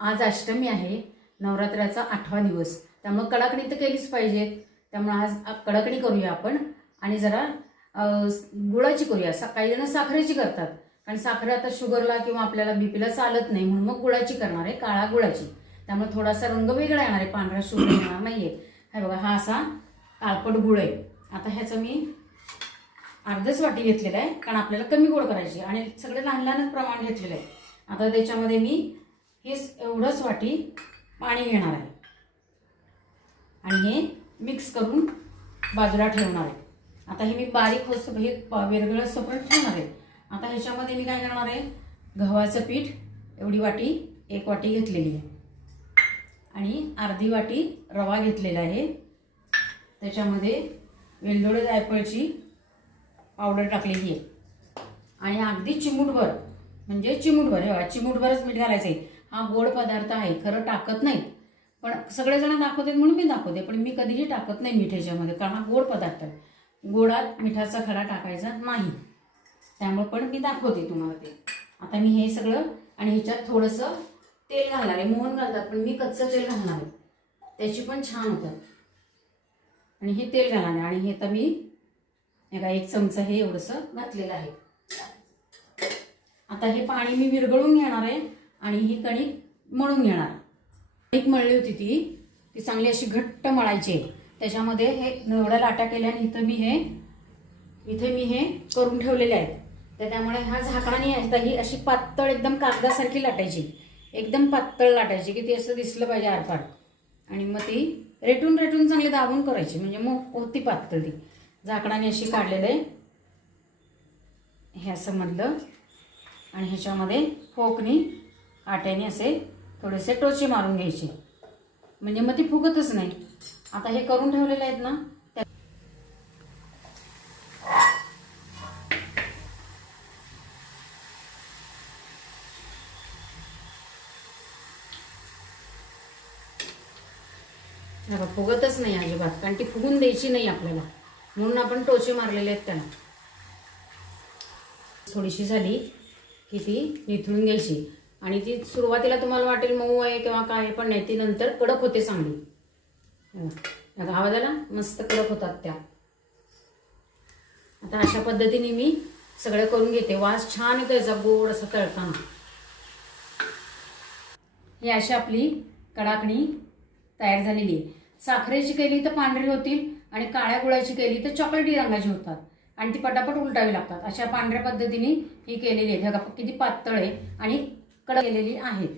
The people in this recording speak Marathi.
आज अष्टमी आहे, नवरात्राचा 8वा दिवस, त्यामुळे कडाकणी तर केलीच पाहिजे। त्यामुळे आज कडाकणी करूया आपण आणि जरा गुळाची करूया। काही जण साखरेची करतात, कारण साखर आता शुगरला किंवा आपल्याला बीपीला चालत नाही, म्हणून मग गुळाची करणार आहे, काळा गुळाची। त्यामुळे थोडासा रंग वेगळा येणार आहे, पांढरा शुभ्र येणार नाहीये। हे बघा, हा असा काळपट गुळ आहे। आता ह्याचं मी अर्धच वाटी घेतलेला आहे, कारण आपल्याला कमी गोड करायची आणि सगळे लहान लहानच प्रमाण घेतलेलं आहे। आता त्याच्यामध्ये मी हे एवढंच वाटी पाणी घेणार आहे आणि हे मिक्स करून बाजूला ठेवणार आहे। आता हे मी बारीक होस हे विरघळसोपर्यंत ठेवणार आहे। आता ह्याच्यामध्ये मी काय करणार आहे, गव्हाचं पीठ एवढी वाटी, 1 वाटी घेतलेली आहे आणि अर्धी वाटी रवा घेतलेला आहे। त्याच्यामध्ये वेलदोडे जायफळची पावडर टाकलेली आहे आणि अगदी चिमूटभर, म्हणजे चिमूटभर, हे बघा चिमूटभरच मीठ घालायचं आहे। हा गोड पदार्थ आहे, खरं टाकत नाही, पण सगळेजण दाखवतात म्हणून मी दाखवते, पण मी कधीही टाकत नाही मीठ ह्याच्यामध्ये, कारण हा गोड पदार्थ आहे। गोडात मिठाचा खडा टाकायचा नाही, त्यामुळे पण मी दाखवते तुम्हाला ते। आता मी हे सगळं आणि ह्याच्यात थोडंसं तेल घालणार आहे, मोहन घालतात पण मी कच्चं तेल घालणार आहे, त्याची पण छान होतात। आणि हे तेल घालणार आहे आणि हे तर मी एका 1 चमचा हे एवढंसं घातलेलं आहे। आता हे पाणी मी विरघळून घेणार आहे आणि ही कणिक मळून घेणार। कणिक मळली होती ती चांगली अशी घट्ट मळायची। त्याच्यामध्ये हे एवढ्या लाटा केल्या आणि इथे मी हे करून ठेवलेले आहेत, तर त्यामुळे हा झाकणाने ही अशी पातळ एकदम कागदासारखी लाटायची, एकदम पातळ लाटायची की ती असं दिसलं पाहिजे आरपार, आणि मग ती रेटून चांगली दाबून करायची, म्हणजे मग होती पातळ ती। झाकणाने अशी काढलेलं आहे हे असं मधलं, आणि ह्याच्यामध्ये फोकनी आट्याने असे थोडेसे टोचे मारून घ्यायचे, म्हणजे मग ती फुगतच नाही। आता हे करून ठेवलेले आहेत ना, फुगतच नाही अजिबात, कारण ती फुगून द्यायची नाही आपल्याला, म्हणून आपण टोचे मारलेले आहेत त्याला। थोडीशी झाली की ती निथळून घ्यायची, आणि ती सुरुवातीला तुम्हाला वाटेल मऊ आहे किंवा काय, पण नाही, ती नंतर कडक होते चांगली। आवाज आला, मस्त कडक होतात त्या। आता अशा पद्धतीने मी सगळं करून घेते, वास छान येतो याचा गोड असं तळताना। ही अशी आपली कडाकणी तयार झालेली आहे। साखरेची केली तर पांढरी होतील आणि काळ्या गुळाची केली तर चॉकलेटी रंगाची होतात, आणि ती पटापट उलटावी लागतात। अशा पांढऱ्या पद्धतीने ही केलेली आहे, किती पातळ आहे आणि कडक केलेली आहेत।